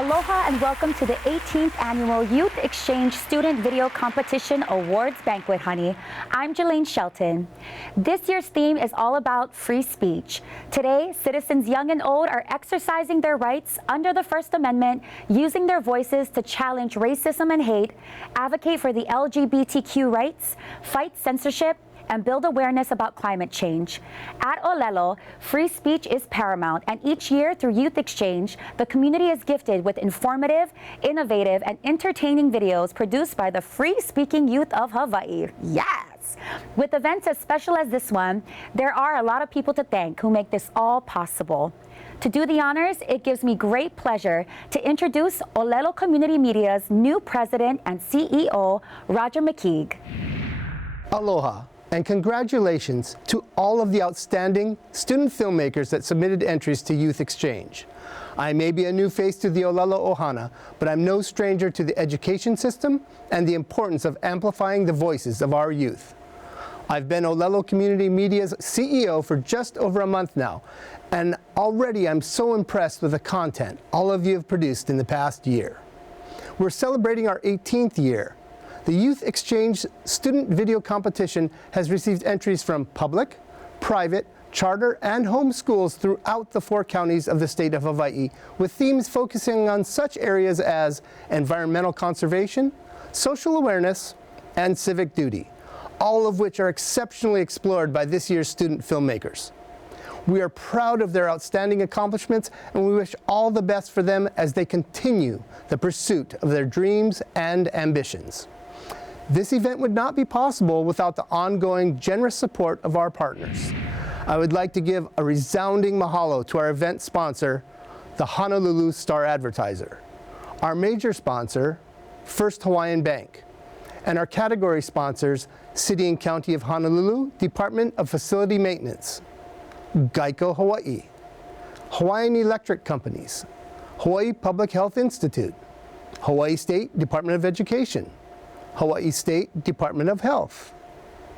Aloha and welcome to the 18th Annual Youth Exchange Student Video Competition Awards Banquet, honey. I'm Jelayne Shelton. This year's theme is all about free speech. Today, citizens young and old are exercising their rights under the First Amendment, using their voices to challenge racism and hate, advocate for the LGBTQ rights, fight censorship, and build awareness about climate change. At Olelo, free speech is paramount, and each year through Youth Exchange, the community is gifted with informative, innovative, and entertaining videos produced by the free-speaking youth of Hawaii. Yes! With events as special as this one, there are a lot of people to thank who make this all possible. To do the honors, it gives me great pleasure to introduce Olelo Community Media's new president and CEO, Roger McKeague. Aloha. And congratulations to all of the outstanding student filmmakers that submitted entries to Youth Exchange. I may be a new face to the Olelo Ohana, but I'm no stranger to the education system and the importance of amplifying the voices of our youth. I've been Olelo Community Media's CEO for just over a month now, and already I'm so impressed with the content all of you have produced in the past year. We're celebrating our 18th year. The Youth Exchange Student Video Competition has received entries from public, private, charter, and home schools throughout the 4 counties of the state of Hawaii, with themes focusing on such areas as environmental conservation, social awareness, and civic duty, all of which are exceptionally explored by this year's student filmmakers. We are proud of their outstanding accomplishments, and we wish all the best for them as they continue the pursuit of their dreams and ambitions. This event would not be possible without the ongoing generous support of our partners. I would like to give a resounding mahalo to our event sponsor, the Honolulu Star Advertiser, our major sponsor, First Hawaiian Bank, and our category sponsors, City and County of Honolulu Department of Facility Maintenance, Geico Hawaii, Hawaiian Electric Companies, Hawaii Public Health Institute, Hawaii State Department of Education, Hawaii State Department of Health,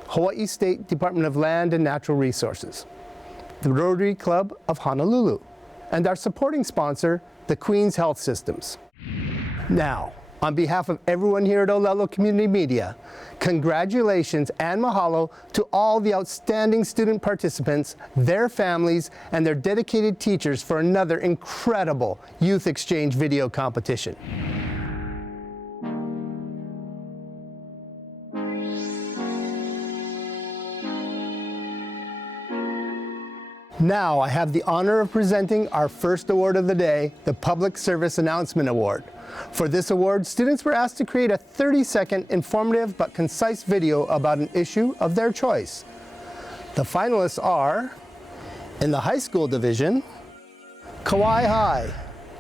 Hawaii State Department of Land and Natural Resources, the Rotary Club of Honolulu, and our supporting sponsor, the Queen's Health Systems. Now, on behalf of everyone here at Olelo Community Media, congratulations and mahalo to all the outstanding student participants, their families, and their dedicated teachers for another incredible Youth Exchange video competition. Now I have the honor of presenting our first award of the day, the Public Service Announcement Award. For this award, students were asked to create a 30-second informative but concise video about an issue of their choice. The finalists are, in the high school division, Kauai High,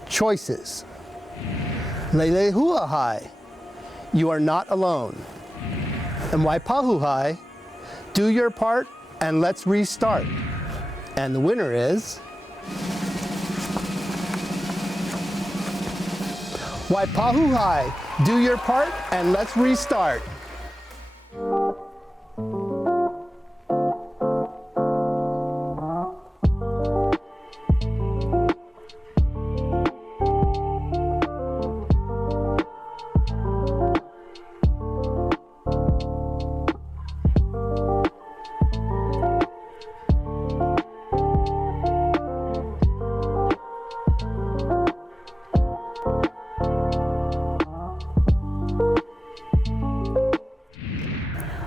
Choices. Lelehua High, You Are Not Alone. And Waipahu High, Do Your Part and Let's Restart. And the winner is Waipahu High, Do Your Part and Let's Restart.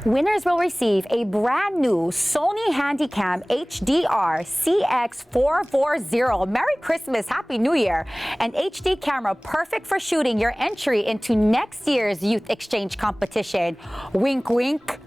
Winners will receive a brand new Sony Handycam HDR CX440. Merry Christmas, Happy New Year. An HD camera perfect for shooting your entry into next year's Youth Exchange competition. Wink, wink.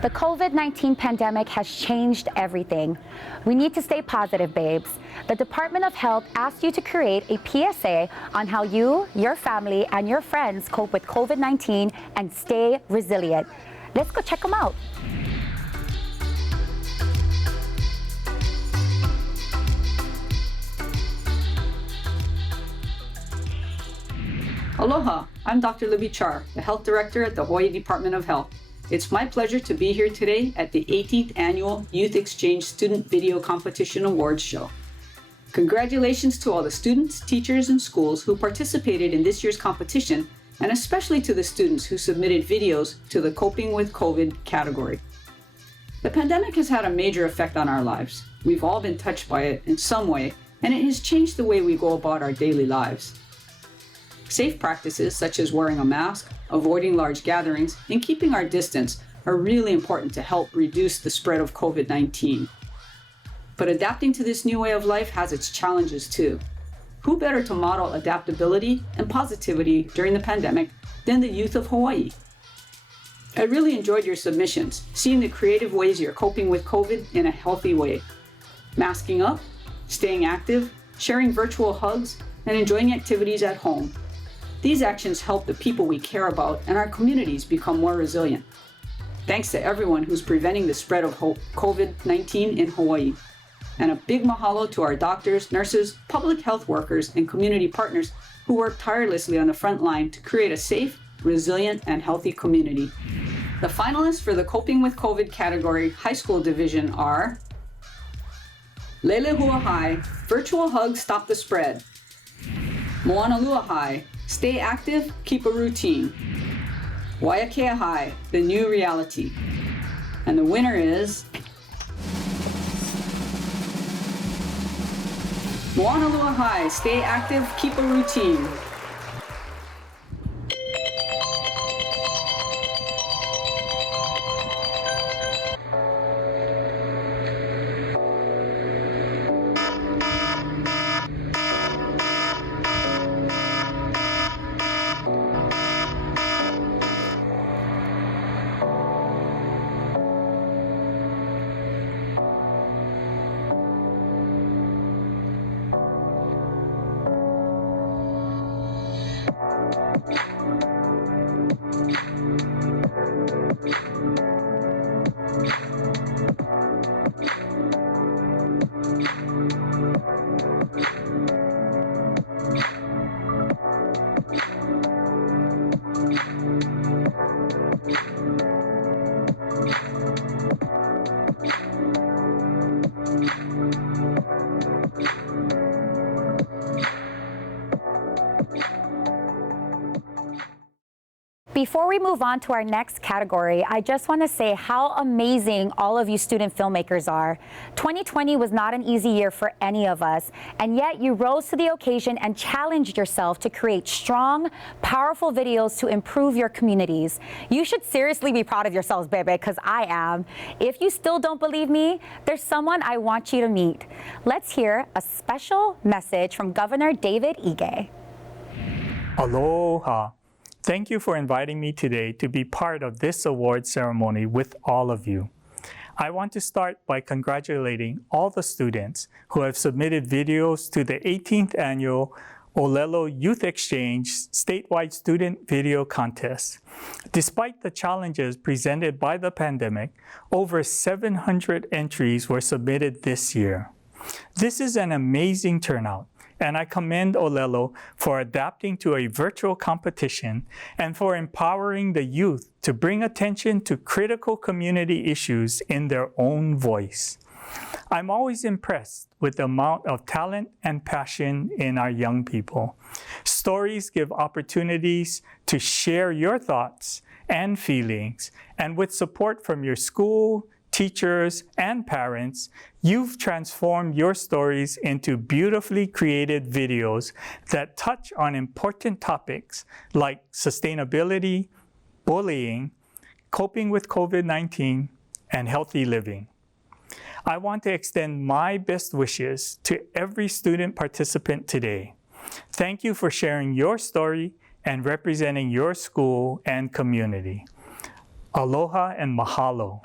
The COVID-19 pandemic has changed everything. We need to stay positive, babes. The Department of Health asked you to create a PSA on how you, your family, and your friends cope with COVID-19 and stay resilient. Let's go check them out. Aloha, I'm Dr. Libby Char, the Health Director at the Hawaii Department of Health. It's my pleasure to be here today at the 18th Annual Youth Exchange Student Video Competition Awards Show. Congratulations to all the students, teachers, and schools who participated in this year's competition, and especially to the students who submitted videos to the Coping with COVID category. The pandemic has had a major effect on our lives. We've all been touched by it in some way, and it has changed the way we go about our daily lives. Safe practices such as wearing a mask, avoiding large gatherings, and keeping our distance are really important to help reduce the spread of COVID-19. But adapting to this new way of life has its challenges too. Who better to model adaptability and positivity during the pandemic than the youth of Hawaii? I really enjoyed your submissions, seeing the creative ways you're coping with COVID in a healthy way. Masking up, staying active, sharing virtual hugs, and enjoying activities at home. These actions help the people we care about and our communities become more resilient. Thanks to everyone who's preventing the spread of COVID-19 in Hawaii. And a big mahalo to our doctors, nurses, public health workers, and community partners who work tirelessly on the front line to create a safe, resilient, and healthy community. The finalists for the Coping with COVID category high school division are Lelehua High, Virtual Hugs Stop the Spread. Moanalua High, Stay Active, Keep a Routine. Waiakea High, The New Reality. And the winner is Moanalua High, Stay Active, Keep a Routine. Before we move on to our next category, I just want to say how amazing all of you student filmmakers are. 2020 was not an easy year for any of us, and yet you rose to the occasion and challenged yourself to create strong, powerful videos to improve your communities. You should seriously be proud of yourselves, baby, because I am. If you still don't believe me, there's someone I want you to meet. Let's hear a special message from Governor David Ige. Aloha. Thank you for inviting me today to be part of this award ceremony with all of you. I want to start by congratulating all the students who have submitted videos to the 18th Annual Olelo Youth Exchange Statewide Student Video Contest. Despite the challenges presented by the pandemic, over 700 entries were submitted this year. This is an amazing turnout, and I commend Olelo for adapting to a virtual competition and for empowering the youth to bring attention to critical community issues in their own voice. I'm always impressed with the amount of talent and passion in our young people. Stories give opportunities to share your thoughts and feelings, and with support from your school, teachers, and parents, you've transformed your stories into beautifully created videos that touch on important topics like sustainability, bullying, coping with COVID-19, and healthy living. I want to extend my best wishes to every student participant today. Thank you for sharing your story and representing your school and community. Aloha and mahalo.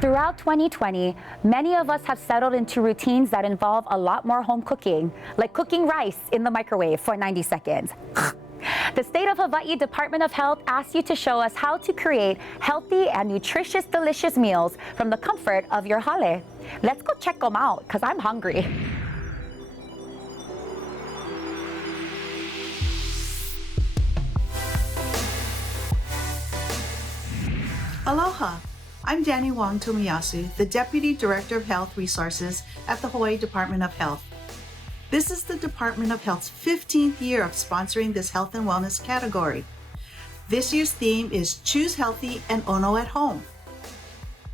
Throughout 2020, many of us have settled into routines that involve a lot more home cooking, like cooking rice in the microwave for 90 seconds. The State of Hawaii Department of Health asks you to show us how to create healthy and nutritious, delicious meals from the comfort of your hale. Let's go check them out, because I'm hungry. Aloha! I'm Danny Wong Tomiyasu, the Deputy Director of Health Resources at the Hawaii Department of Health. This is the Department of Health's 15th year of sponsoring this health and wellness category. This year's theme is Choose Healthy and Ono at Home.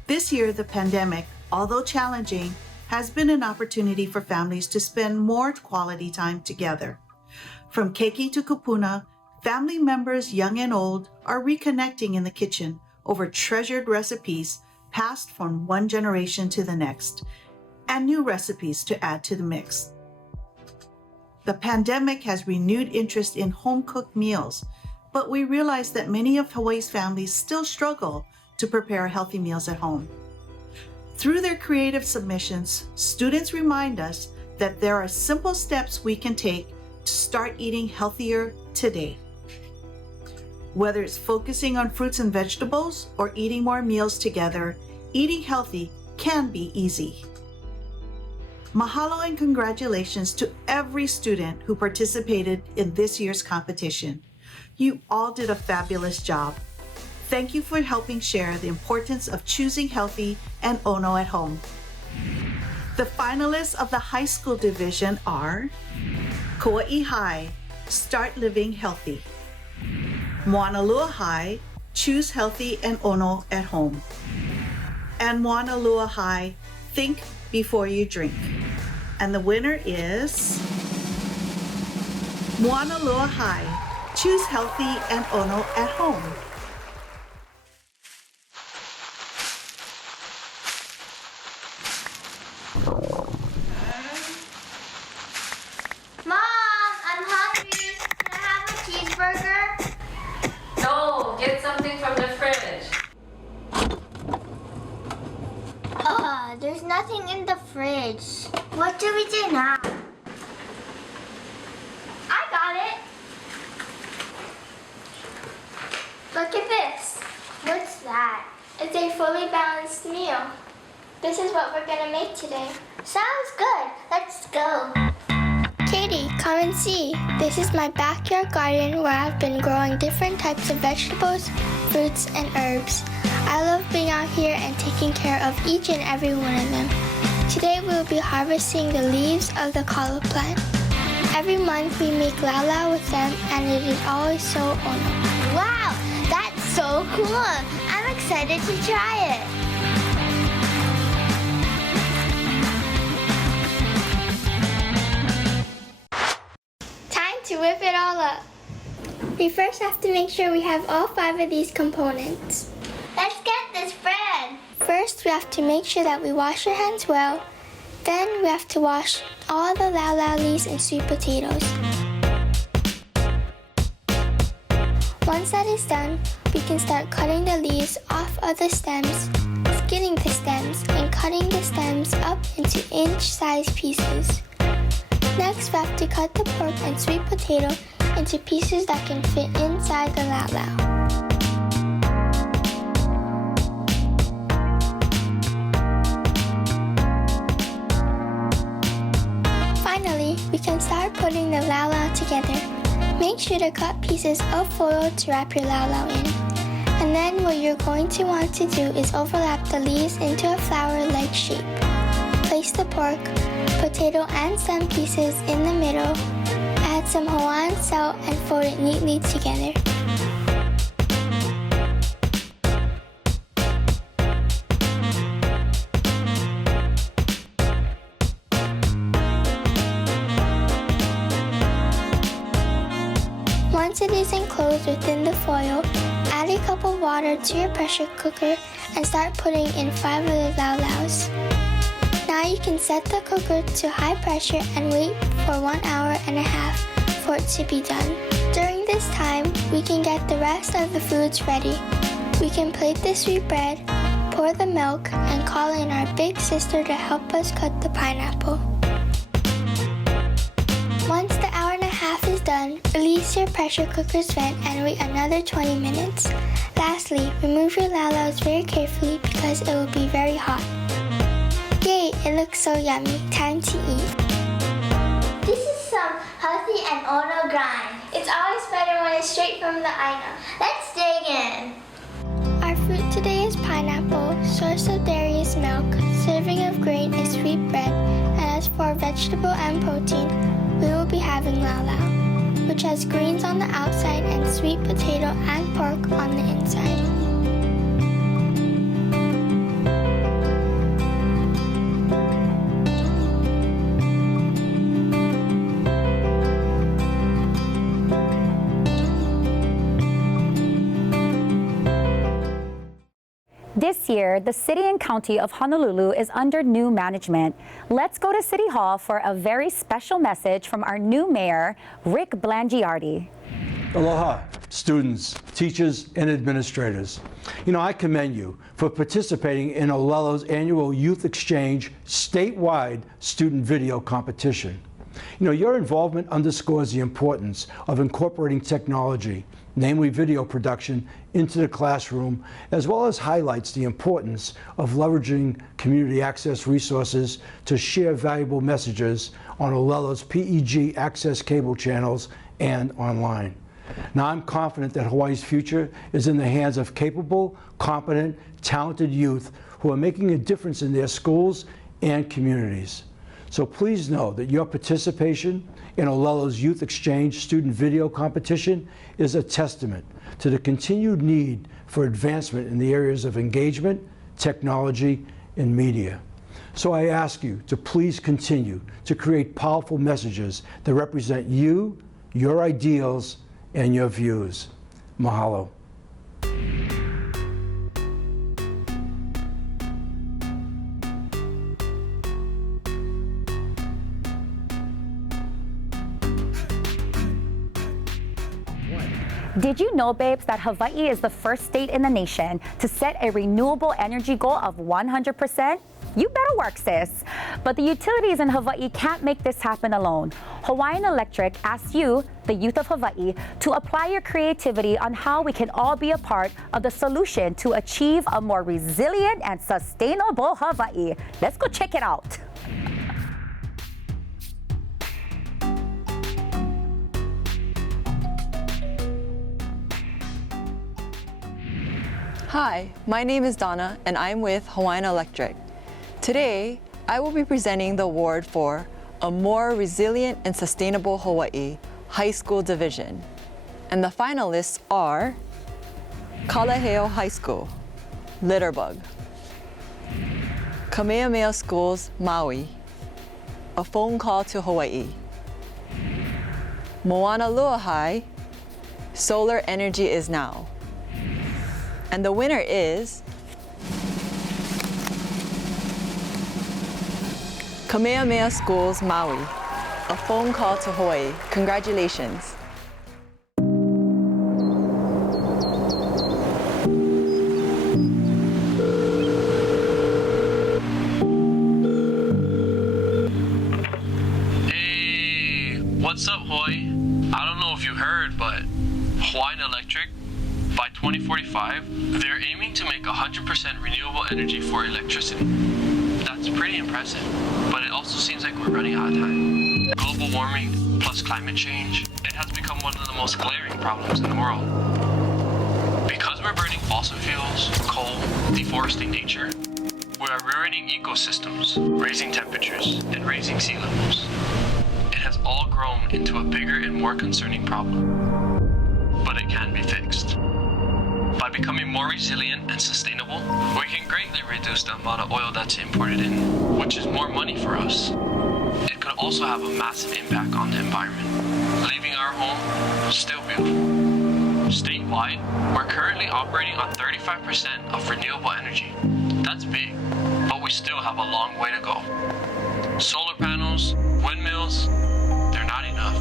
This year, the pandemic, although challenging, has been an opportunity for families to spend more quality time together. From keiki to kupuna, family members young and old are reconnecting in the kitchen over treasured recipes passed from one generation to the next, and new recipes to add to the mix. The pandemic has renewed interest in home-cooked meals, but we realize that many of Hawaii's families still struggle to prepare healthy meals at home. Through their creative submissions, students remind us that there are simple steps we can take to start eating healthier today. Whether it's focusing on fruits and vegetables or eating more meals together, eating healthy can be easy. Mahalo and congratulations to every student who participated in this year's competition. You all did a fabulous job. Thank you for helping share the importance of choosing healthy and Ono at home. The finalists of the high school division are Kauai High, Start Living Healthy. Moanalua High, Choose Healthy and Ono at Home. And Moanalua High, Think Before You Drink. And the winner is Moanalua High, Choose Healthy and Ono at Home. Mom, I'm hungry. Can I have a cheeseburger? No, get something from the fridge. There's nothing in the fridge. What do we do now? I got it. Look at this. What's that? It's a fully balanced meal. This is what we're gonna make today. Sounds good. Let's go. Katie, come and see. This is my backyard garden where I've been growing different types of vegetables, fruits, and herbs. I love being out here and taking care of each and every one of them. Today we'll be harvesting the leaves of the kalo plant. Every month we make lala with them and it is always so ono. Wow, that's so cool. I'm excited to try it. Time to whip it all up. We first have to make sure we have all 5 of these components. Let's get this bread. First, we have to make sure that we wash our hands well. Then we have to wash all the lau leaves and sweet potatoes. Once that is done, we can start cutting the leaves off of the stems, skinning the stems, and cutting the stems up into inch-sized pieces. Next, we have to cut the pork and sweet potato into pieces that can fit inside the lau. Finally, we can start putting the lau together. Make sure to cut pieces of foil to wrap your lau in. And then what you're going to want to do is overlap the leaves into a flower-like shape. Place the pork, potato, and stem pieces in the middle. Add some Hawaiian salt and fold it neatly together. Once it is enclosed within the foil, add a cup of water to your pressure cooker and start putting in 5 of the lau-laus. Now you can set the cooker to high pressure and wait for 1 hour and a half for it to be done. During this time, we can get the rest of the foods ready. We can plate the sweet bread, pour the milk, and call in our big sister to help us cut the pineapple. Once the hour and a half is done, release Rinse your pressure cooker's vent and wait another 20 minutes. Lastly, remove your laulaus very carefully because it will be very hot. Yay, it looks so yummy. Time to eat. This is some healthy and ono grind. It's always better when it's straight from the ino. Let's dig in. Our fruit today is pineapple, source of dairy is milk, serving of grain is sweet bread, and as for vegetable and protein, we will be having laulau, which has greens on the outside and sweet potato and pork on the inside. This year, the city and county of Honolulu is under new management. Let's go to City Hall for a very special message from our new mayor, Rick Blangiardi. Aloha, students, teachers, and administrators. I commend you for participating in Olela's annual Youth Exchange statewide student video competition. Your involvement underscores the importance of incorporating technology, namely video production, into the classroom, as well as highlights the importance of leveraging community access resources to share valuable messages on Olela's PEG access cable channels and online. Now, I'm confident that Hawaii's future is in the hands of capable, competent, talented youth who are making a difference in their schools and communities. So please know that your participation in Olela's Youth Exchange student video competition is a testament to the continued need for advancement in the areas of engagement, technology, and media. So I ask you to please continue to create powerful messages that represent you, your ideals, and your views. Mahalo. Did you know, babes, that Hawaii is the first state in the nation to set a renewable energy goal of 100%? You better work, sis. But the utilities in Hawaii can't make this happen alone. Hawaiian Electric asks you, the youth of Hawaii, to apply your creativity on how we can all be a part of the solution to achieve a more resilient and sustainable Hawaii. Let's go check it out. Hi, my name is Donna and I'm with Hawaiian Electric. Today, I will be presenting the award for A More Resilient and Sustainable Hawaii High School Division. And the finalists are Kalaheo High School, Litterbug, Kamehameha Schools, Maui, A Phone Call to Hawaii, Moana Lua High, Solar Energy is Now. And the winner is Kamehameha Schools, Maui, A Phone Call to Hawaii. Congratulations. Hey, what's up, Hawaii? I don't know if you heard, but Hawaiian Electric, by 2045, they're aiming to make 100% renewable energy for electricity. That's pretty impressive, but it also seems like we're running out of time. Global warming plus climate change, it has become one of the most glaring problems in the world. Because we're burning fossil fuels, coal, deforesting nature, we are ruining ecosystems, raising temperatures, and raising sea levels. It has all grown into a bigger and more concerning problem, but it can be fixed. By becoming more resilient and sustainable, we can greatly reduce the amount of oil that's imported in, which is more money for us. It could also have a massive impact on the environment, leaving our home still beautiful. Statewide, we're currently operating on 35% of renewable energy. That's big, but we still have a long way to go. Solar panels, windmills, they're not enough.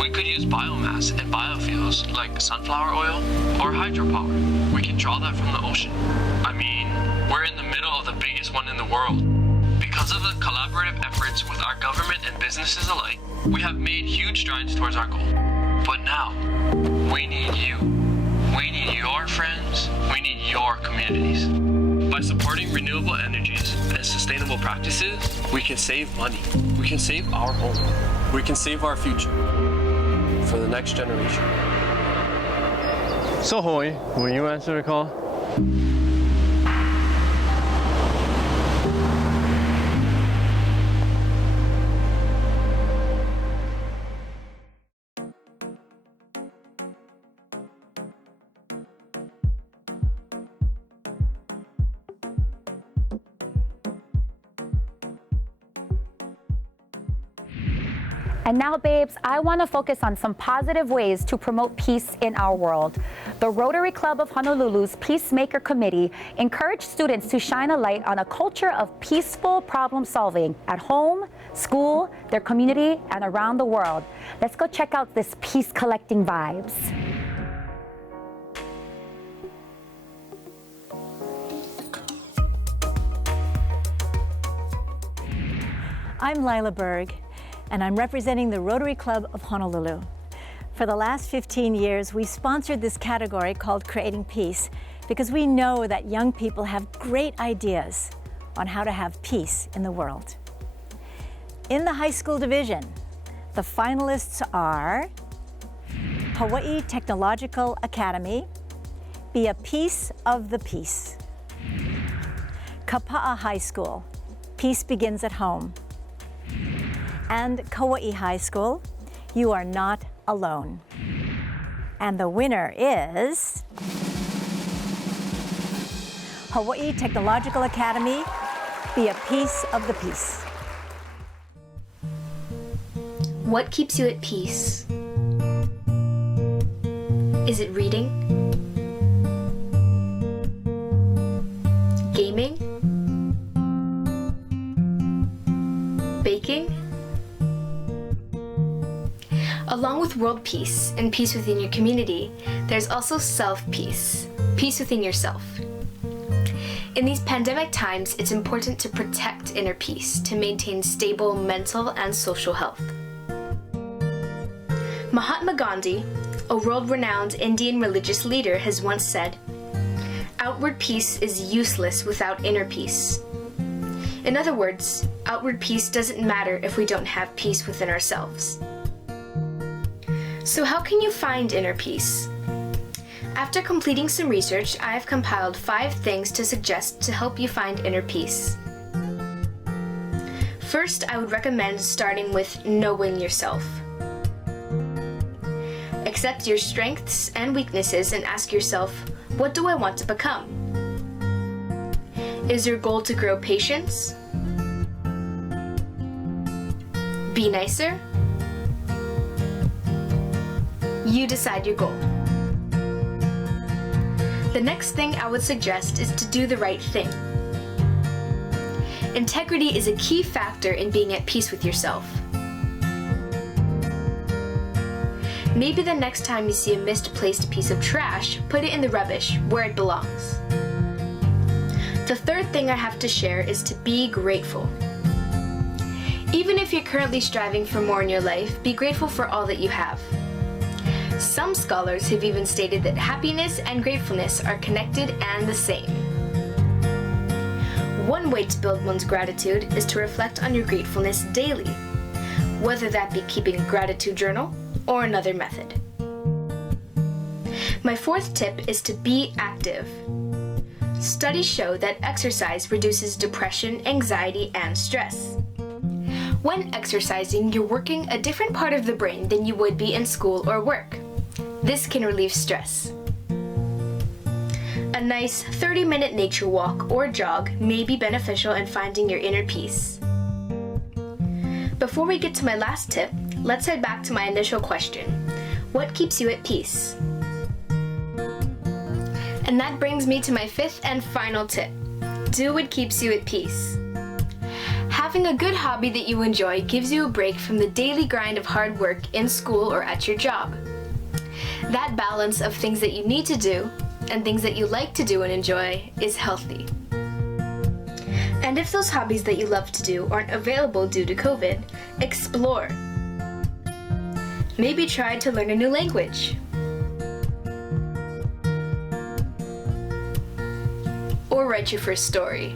We could use biomass and biofuels like sunflower oil or hydropower. We can draw that from the ocean. I mean, we're in the middle of the biggest one in the world. Because of the collaborative efforts with our government and businesses alike, we have made huge strides towards our goal. But now, we need you. We need your friends. We need your communities. By supporting renewable energies and sustainable practices, we can save money. We can save our home. We can save our future for the next generation. So, Hoy, will you answer the call? And now, babes, I want to focus on some positive ways to promote peace in our world. The Rotary Club of Honolulu's Peacemaker Committee encouraged students to shine a light on a culture of peaceful problem solving at home, school, their community, and around the world. Let's go check out this peace collecting vibes. I'm Lila Berg, and I'm representing the Rotary Club of Honolulu. For the last 15 years, we sponsored this category called Creating Peace because we know that young people have great ideas on how to have peace in the world. In the high school division, the finalists are Hawaii Technological Academy, Be a Piece of the Peace. Kapa'a High School, Peace Begins at Home. And Kauai High School, You Are Not Alone. And the winner is Hawaii Technological Academy, Be a Piece of the Peace. What keeps you at peace? Is it reading? Gaming? Baking? Along with world peace and peace within your community, there's also self-peace, peace within yourself. In these pandemic times, it's important to protect inner peace to maintain stable mental and social health. Mahatma Gandhi, a world-renowned Indian religious leader, has once said, "Outward peace is useless without inner peace." In other words, outward peace doesn't matter if we don't have peace within ourselves. So how can you find inner peace? After completing some research, I have compiled 5 things to suggest to help you find inner peace. First, I would recommend starting with knowing yourself. Accept your strengths and weaknesses and ask yourself, what do I want to become? Is your goal to grow patience? Be nicer? You decide your goal. The next thing I would suggest is to do the right thing. Integrity is a key factor in being at peace with yourself. Maybe the next time you see a misplaced piece of trash, put it in the rubbish where it belongs. The third thing I have to share is to be grateful. Even if you're currently striving for more in your life, be grateful for all that you have. Some scholars have even stated that happiness and gratefulness are connected and the same. One way to build one's gratitude is to reflect on your gratefulness daily, whether that be keeping a gratitude journal or another method. My fourth tip is to be active. Studies show that exercise reduces depression, anxiety, and stress. When exercising, you're working a different part of the brain than you would be in school or work. This can relieve stress. A nice 30-minute nature walk or jog may be beneficial in finding your inner peace. Before we get to my last tip, let's head back to my initial question. What keeps you at peace? And that brings me to my 5th and final tip. Do what keeps you at peace. Having a good hobby that you enjoy gives you a break from the daily grind of hard work in school or at your job. That balance of things that you need to do and things that you like to do and enjoy is healthy. And if those hobbies that you love to do aren't available due to COVID, explore. Maybe try to learn a new language. Or write your first story.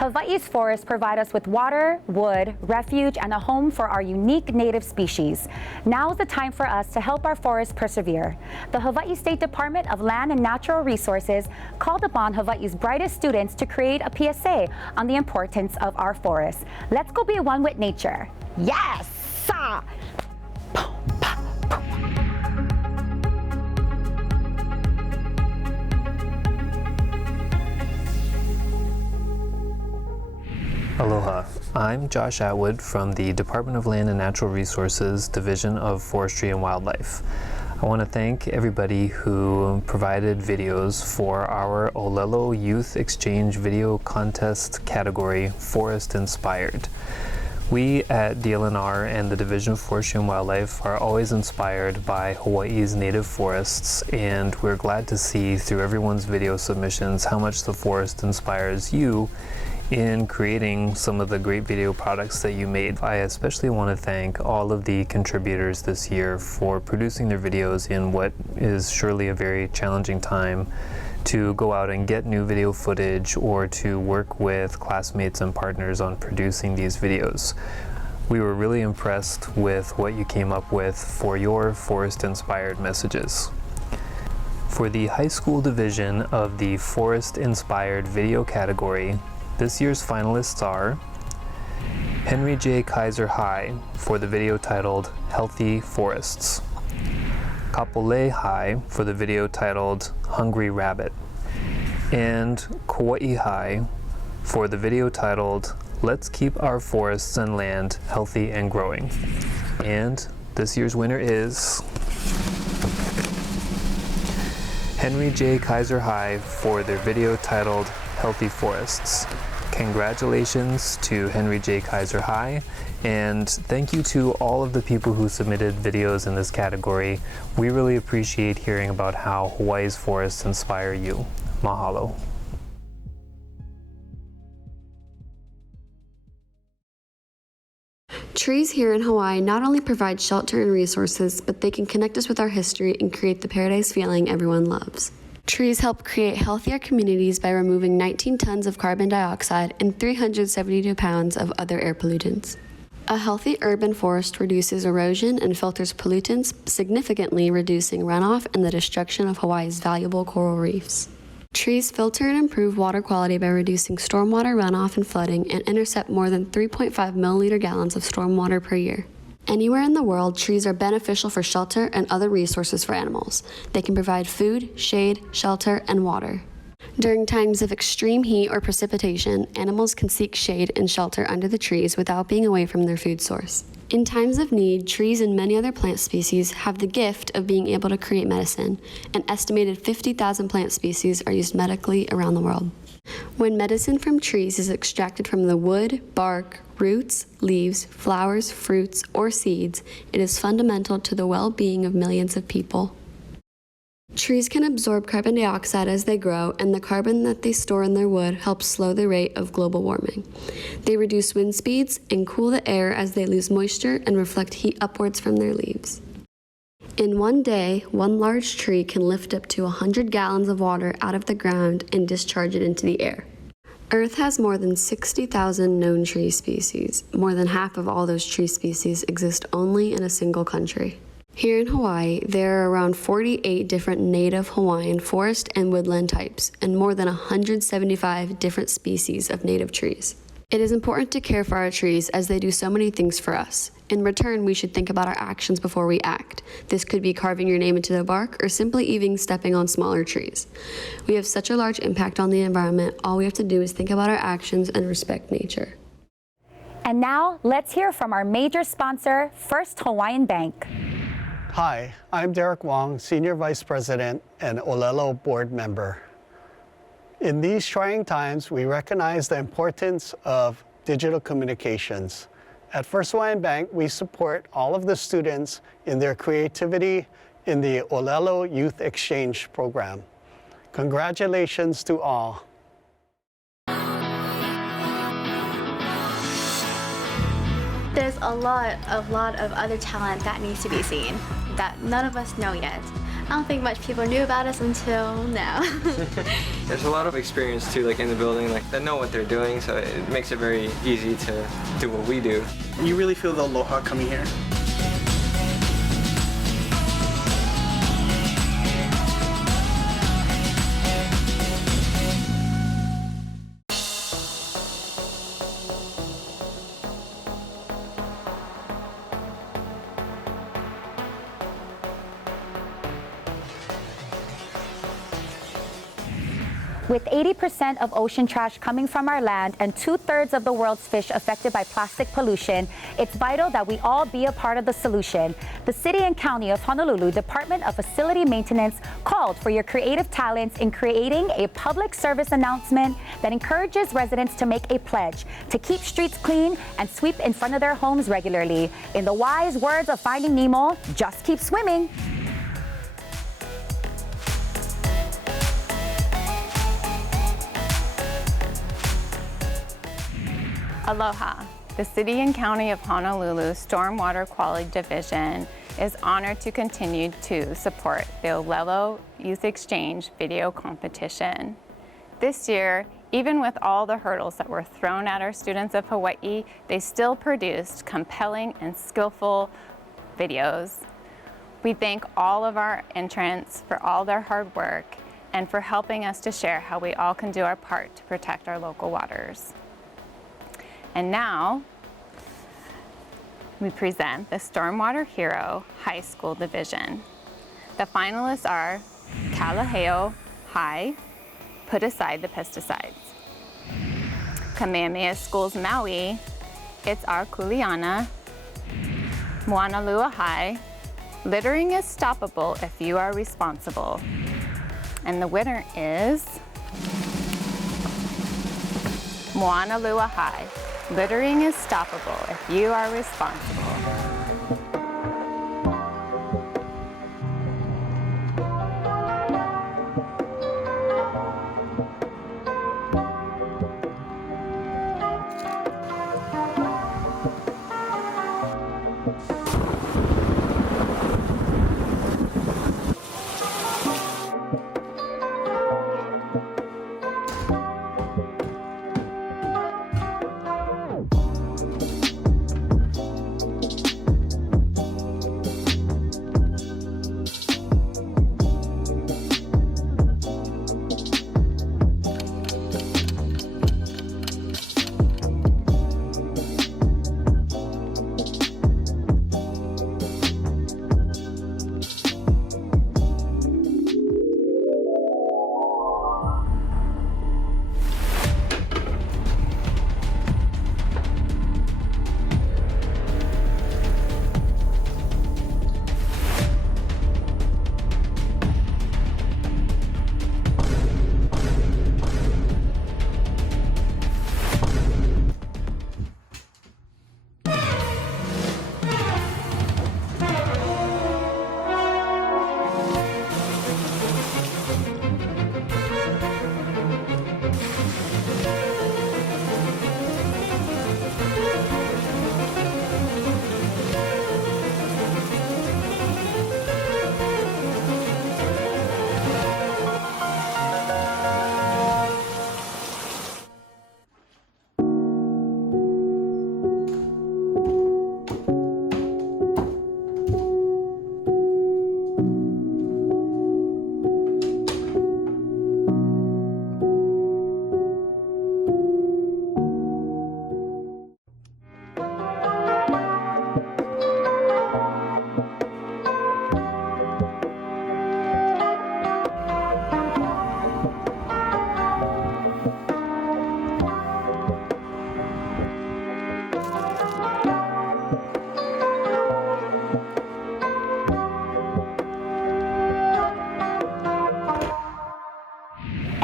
Hawaii's forests provide us with water, wood, refuge, and a home for our unique native species. Now is the time for us to help our forests persevere. The Hawaii State Department of Land and Natural Resources called upon Hawaii's brightest students to create a PSA on the importance of our forests. Let's go be one with nature. Yes! Aloha, I'm Josh Atwood from the Department of Land and Natural Resources Division of Forestry and Wildlife. I want to thank everybody who provided videos for our Olelo Youth Exchange Video Contest category, Forest Inspired. We at DLNR and the Division of Forestry and Wildlife are always inspired by Hawaii's native forests, and we're glad to see through everyone's video submissions how much the forest inspires you in creating some of the great video products that you made. I especially want to thank all of the contributors this year for producing their videos in what is surely a very challenging time to go out and get new video footage or to work with classmates and partners on producing these videos. We were really impressed with what you came up with for your forest-inspired messages. For the high school division of the forest-inspired video category, this year's finalists are Henry J. Kaiser High for the video titled Healthy Forests, Kapolei High for the video titled Hungry Rabbit, and Kauai High for the video titled Let's Keep Our Forests and Land Healthy and Growing. And this year's winner is Henry J. Kaiser High for their video titled Healthy Forests. Congratulations to Henry J. Kaiser High, and thank you to all of the people who submitted videos in this category. We really appreciate hearing about how Hawaii's forests inspire you. Mahalo. Trees here in Hawaii not only provide shelter and resources, but they can connect us with our history and create the paradise feeling everyone loves. Trees help create healthier communities by removing 19 tons of carbon dioxide and 372 pounds of other air pollutants. A healthy urban forest reduces erosion and filters pollutants, significantly reducing runoff and the destruction of Hawaii's valuable coral reefs. Trees filter and improve water quality by reducing stormwater runoff and flooding and intercept more than 3.5 milliliter gallons of stormwater per year. Anywhere in the world, trees are beneficial for shelter and other resources for animals. They can provide food, shade, shelter, and water. During times of extreme heat or precipitation, animals can seek shade and shelter under the trees without being away from their food source. In times of need, trees and many other plant species have the gift of being able to create medicine. An estimated 50,000 plant species are used medically around the world. When medicine from trees is extracted from the wood, bark, roots, leaves, flowers, fruits, or seeds, it is fundamental to the well-being of millions of people. Trees can absorb carbon dioxide as they grow, and the carbon that they store in their wood helps slow the rate of global warming. They reduce wind speeds and cool the air as they lose moisture and reflect heat upwards from their leaves. In one day, one large tree can lift up to 100 gallons of water out of the ground and discharge it into the air. Earth has more than 60,000 known tree species. More than half of all those tree species exist only in a single country. Here in Hawaii, there are around 48 different native Hawaiian forest and woodland types, and more than 175 different species of native trees. It is important to care for our trees as they do so many things for us. In return, we should think about our actions before we act. This could be carving your name into the bark or simply even stepping on smaller trees. We have such a large impact on the environment, all we have to do is think about our actions and respect nature. And now, let's hear from our major sponsor, First Hawaiian Bank. Hi, I'm Derek Wong, Senior Vice President and Olelo Board Member. In these trying times, we recognize the importance of digital communications. At First Hawaiian Bank, we support all of the students in their creativity in the Olelo Youth Exchange program. Congratulations to all. There's a lot of other talent that needs to be seen that none of us know yet. I don't think much people knew about us until now. There's a lot of experience too, like in the building, like they know what they're doing, so it makes it very easy to do what we do. You really feel the aloha coming here. With 80% of ocean trash coming from our land and 2/3 of the world's fish affected by plastic pollution, it's vital that we all be a part of the solution. The City and County of Honolulu Department of Facility Maintenance called for your creative talents in creating a public service announcement that encourages residents to make a pledge to keep streets clean and sweep in front of their homes regularly. In the wise words of Finding Nemo, just keep swimming. Aloha. The City and County of Honolulu Stormwater Quality Division is honored to continue to support the Olelo Youth Exchange video competition. This year, even with all the hurdles that were thrown at our students of Hawaii, they still produced compelling and skillful videos. We thank all of our entrants for all their hard work and for helping us to share how we all can do our part to protect our local waters. And now, we present the Stormwater Hero High School Division. The finalists are Kalaheo High, Put Aside the Pesticides. Kamehameha Schools Maui, It's Our Kuleana. Moanalua High, Littering is Stoppable If You Are Responsible. And the winner is Moanalua High. Littering is stoppable if you are responsible.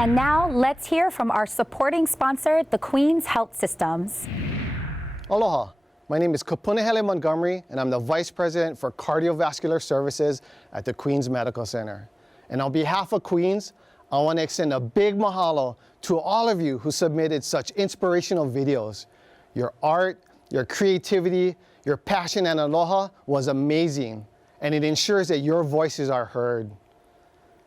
And now let's hear from our supporting sponsor, the Queen's Health Systems. Aloha, my name is Kapunahele Montgomery, and I'm the Vice President for Cardiovascular Services at the Queens Medical Center. And on behalf of Queens, I want to extend a big mahalo to all of you who submitted such inspirational videos. Your art, your creativity, your passion and aloha was amazing, and it ensures that your voices are heard.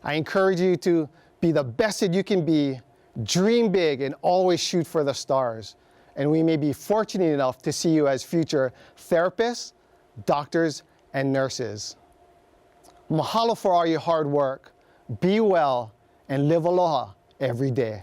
I encourage you to be the best that you can be, dream big, and always shoot for the stars. And we may be fortunate enough to see you as future therapists, doctors, and nurses. Mahalo for all your hard work. Be well and live aloha every day.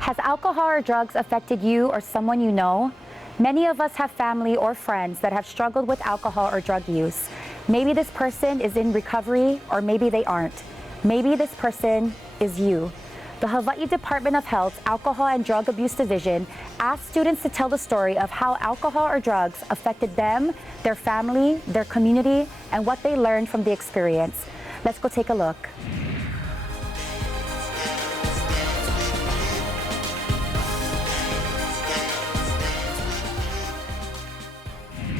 Has alcohol or drugs affected you or someone you know? Many of us have family or friends that have struggled with alcohol or drug use. Maybe this person is in recovery, or maybe they aren't. Maybe this person is you. The Hawaii Department of Health's Alcohol and Drug Abuse Division asked students to tell the story of how alcohol or drugs affected them, their family, their community, and what they learned from the experience. Let's go take a look.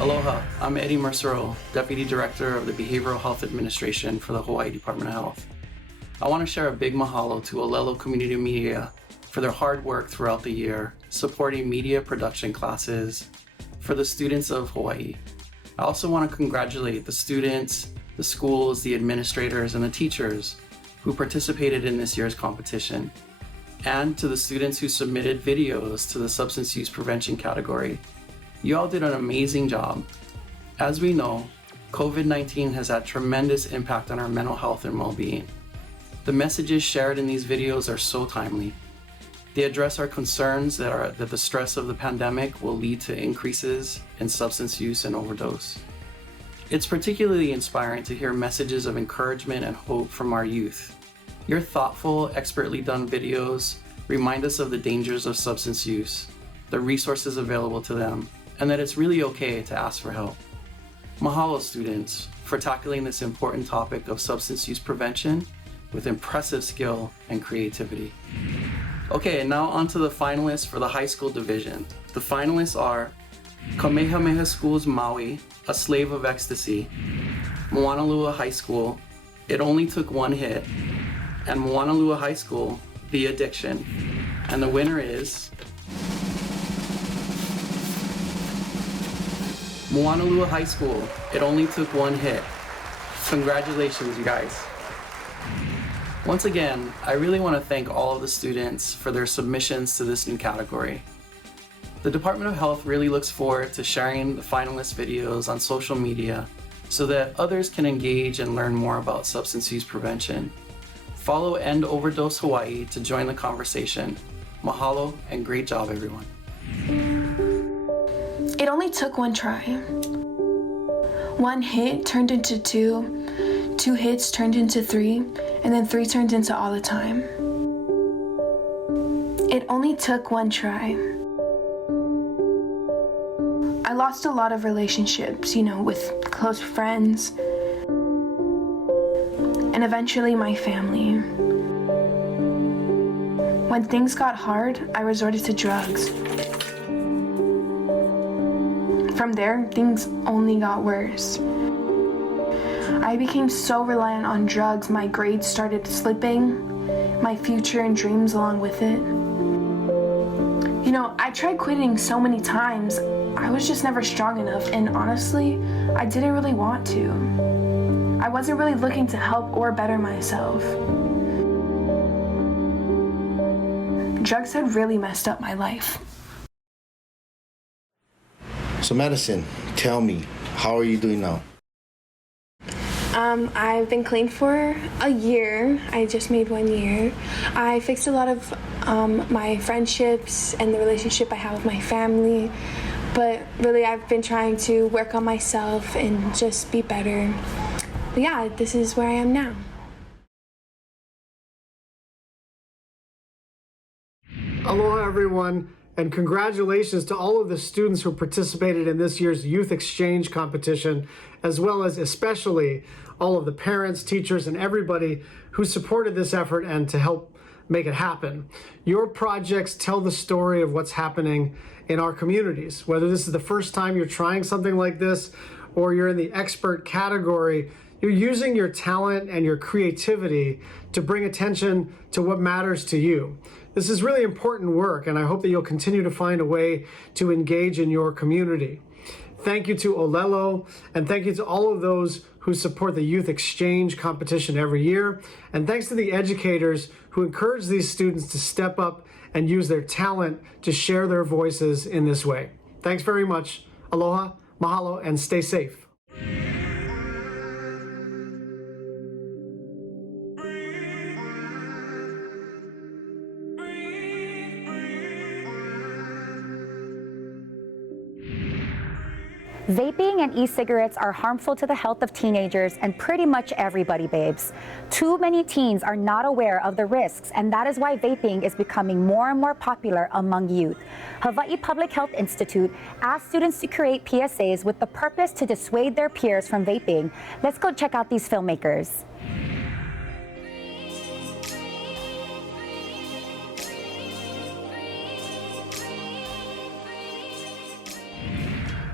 Aloha, I'm Eddie Mercero, Deputy Director of the Behavioral Health Administration for the Hawaii Department of Health. I want to share a big mahalo to Olelo Community Media for their hard work throughout the year, supporting media production classes for the students of Hawaii. I also want to congratulate the students, the schools, the administrators, and the teachers who participated in this year's competition, and to the students who submitted videos to the substance use prevention category. You all did an amazing job. As we know, COVID-19 has had tremendous impact on our mental health and well-being. The messages shared in these videos are so timely. They address our concerns that the stress of the pandemic will lead to increases in substance use and overdose. It's particularly inspiring to hear messages of encouragement and hope from our youth. Your thoughtful, expertly done videos remind us of the dangers of substance use, the resources available to them, and that it's really okay to ask for help. Mahalo, students, for tackling this important topic of substance use prevention with impressive skill and creativity. Okay, now on to the finalists for the high school division. The finalists are Kamehameha Schools Maui, A Slave of Ecstasy, Moanalua High School, It Only Took One Hit, and Moanalua High School, The Addiction. And the winner is Moanalua High School, It Only Took One Hit. Congratulations, you guys. Once again, I really want to thank all of the students for their submissions to this new category. The Department of Health really looks forward to sharing the finalist videos on social media so that others can engage and learn more about substance use prevention. Follow End Overdose Hawaii to join the conversation. Mahalo and great job, everyone. It only took one try. One hit turned into two, two hits turned into three, and then three turned into all the time. It only took one try. I lost a lot of relationships, with close friends, and eventually my family. When things got hard, I resorted to drugs. From there, things only got worse. I became so reliant on drugs, my grades started slipping, my future and dreams along with it. I tried quitting so many times, I was just never strong enough, and honestly, I didn't really want to. I wasn't really looking to help or better myself. Drugs had really messed up my life. So Madison, tell me, how are you doing now? I've been clean for a year. I just made 1 year. I fixed a lot of my friendships and the relationship I have with my family, but really I've been trying to work on myself and just be better. But yeah, this is where I am now. Aloha, everyone, and congratulations to all of the students who participated in this year's Youth Exchange competition, as well as especially all of the parents, teachers, and everybody who supported this effort and to help make it happen. Your projects tell the story of what's happening in our communities. Whether this is the first time you're trying something like this or you're in the expert category, you're using your talent and your creativity to bring attention to what matters to you. This is really important work, and I hope that you'll continue to find a way to engage in your community. Thank you to Olelo, and thank you to all of those who support the Youth Exchange competition every year. And thanks to the educators who encourage these students to step up and use their talent to share their voices in this way. Thanks very much. Aloha, mahalo, and stay safe. Vaping and e-cigarettes are harmful to the health of teenagers and pretty much everybody, babes. Too many teens are not aware of the risks, and that is why vaping is becoming more and more popular among youth. Hawaii Public Health Institute asked students to create PSAs with the purpose to dissuade their peers from vaping. Let's go check out these filmmakers.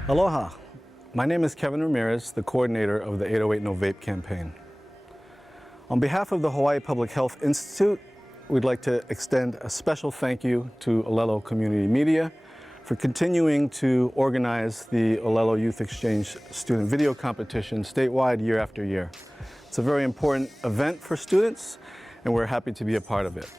Aloha. My name is Kevin Ramirez, the coordinator of the 808 No Vape campaign. On behalf of the Hawaii Public Health Institute, we'd like to extend a special thank you to Olelo Community Media for continuing to organize the Olelo Youth Exchange Student Video Competition statewide year after year. It's a very important event for students, and we're happy to be a part of it.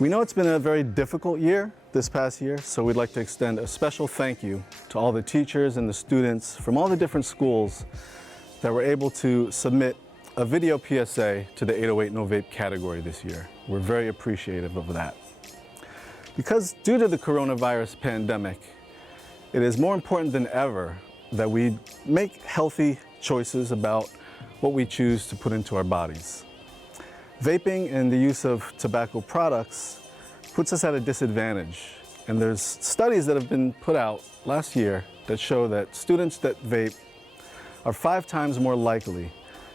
We know it's been a very difficult year this past year, so we'd like to extend a special thank you to all the teachers and the students from all the different schools that were able to submit a video PSA to the 808 No Vape category this year. We're very appreciative of that. Because due to the coronavirus pandemic, it is more important than ever that we make healthy choices about what we choose to put into our bodies. Vaping and the use of tobacco products puts us at a disadvantage. And there's studies that have been put out last year that show that students that vape are 5 times more likely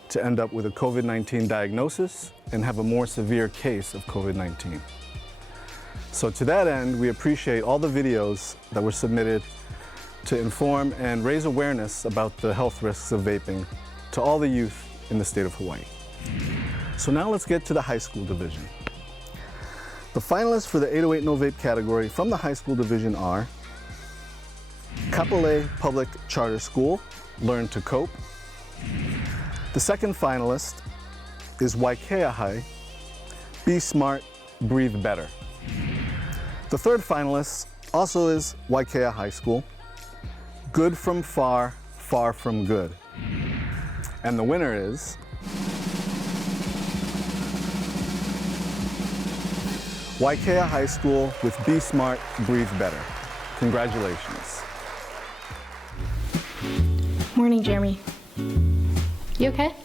to end up with a COVID-19 diagnosis and have a more severe case of COVID-19. So to that end, we appreciate all the videos that were submitted to inform and raise awareness about the health risks of vaping to all the youth in the state of Hawaii. So now let's get to the high school division. The finalists for the 808 No Vape category from the high school division are Kapolei Public Charter School, Learn to Cope. The second finalist is Waikea High, Be Smart, Breathe Better. The third finalist also is Waikea High School, Good from Far, Far from Good. And the winner is Waikea High School with Be Smart, Breathe Better. Congratulations. Morning, Jeremy. You okay?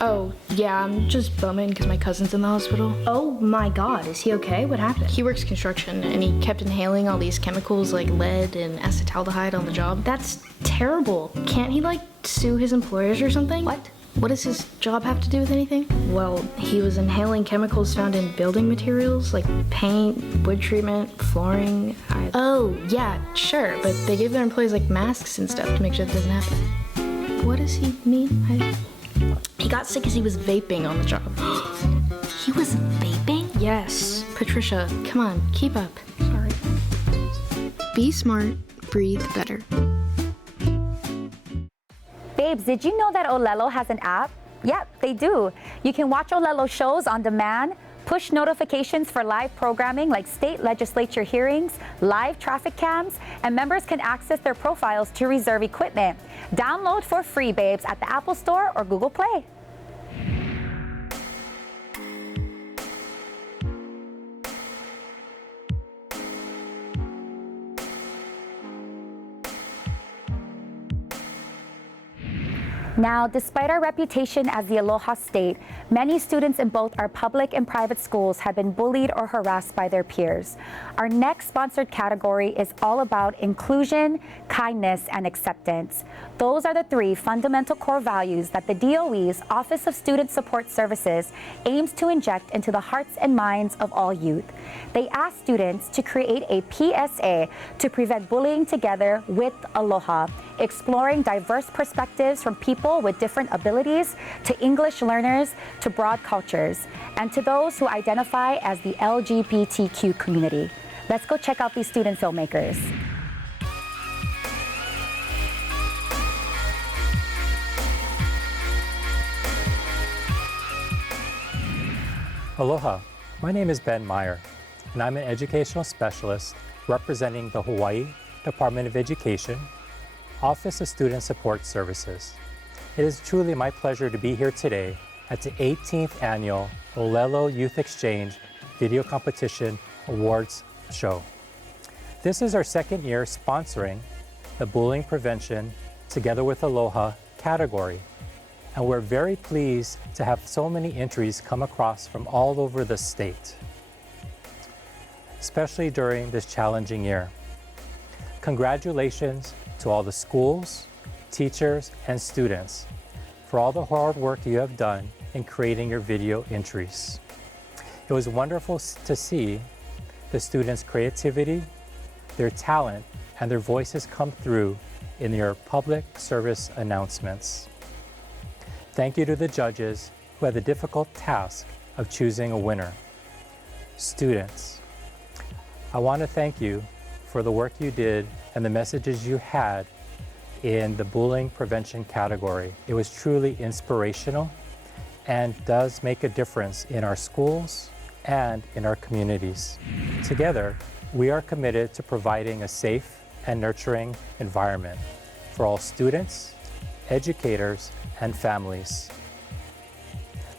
Oh, yeah, I'm just bumming because my cousin's in the hospital. Oh my God, is he okay? What happened? He works construction and he kept inhaling all these chemicals like lead and acetaldehyde on the job. That's terrible. Can't he like sue his employers or something? What? What does his job have to do with anything? Well, he was inhaling chemicals found in building materials like paint, wood treatment, flooring. Oh, yeah, sure, but they give their employees like masks and stuff to make sure that doesn't happen. What does he mean? He got sick because he was vaping on the job. He was vaping? Yes. Patricia, come on, keep up. Sorry. Be smart, breathe better. Babes, did you know that Olelo has an app? Yep, they do. You can watch Olelo shows on demand, push notifications for live programming like state legislature hearings, live traffic cams, and members can access their profiles to reserve equipment. Download for free, babes, at the Apple Store or Google Play. Now, despite our reputation as the Aloha State, many students in both our public and private schools have been bullied or harassed by their peers. Our next sponsored category is all about inclusion, kindness, and acceptance. Those are the three fundamental core values that the DOE's Office of Student Support Services aims to inject into the hearts and minds of all youth. They ask students to create a PSA to prevent bullying together with Aloha, exploring diverse perspectives from people with different abilities, to English learners, to broad cultures, and to those who identify as the LGBTQ community. Let's go check out these student filmmakers. Aloha, my name is Ben Meyer, and I'm an educational specialist representing the Hawaii Department of Education, Office of Student Support Services. It is truly my pleasure to be here today at the 18th Annual Olelo Youth Exchange Video Competition Awards Show. This is our second year sponsoring the Bullying Prevention Together with Aloha category, and we're very pleased to have so many entries come across from all over the state, especially during this challenging year. Congratulations to all the schools, teachers, and students for all the hard work you have done in creating your video entries. It was wonderful to see the students' creativity, their talent, and their voices come through in your public service announcements. Thank you to the judges who had the difficult task of choosing a winner. Students, I want to thank you for the work you did and the messages you had in the bullying prevention category. It was truly inspirational and does make a difference in our schools and in our communities. Together, we are committed to providing a safe and nurturing environment for all students, educators, and families.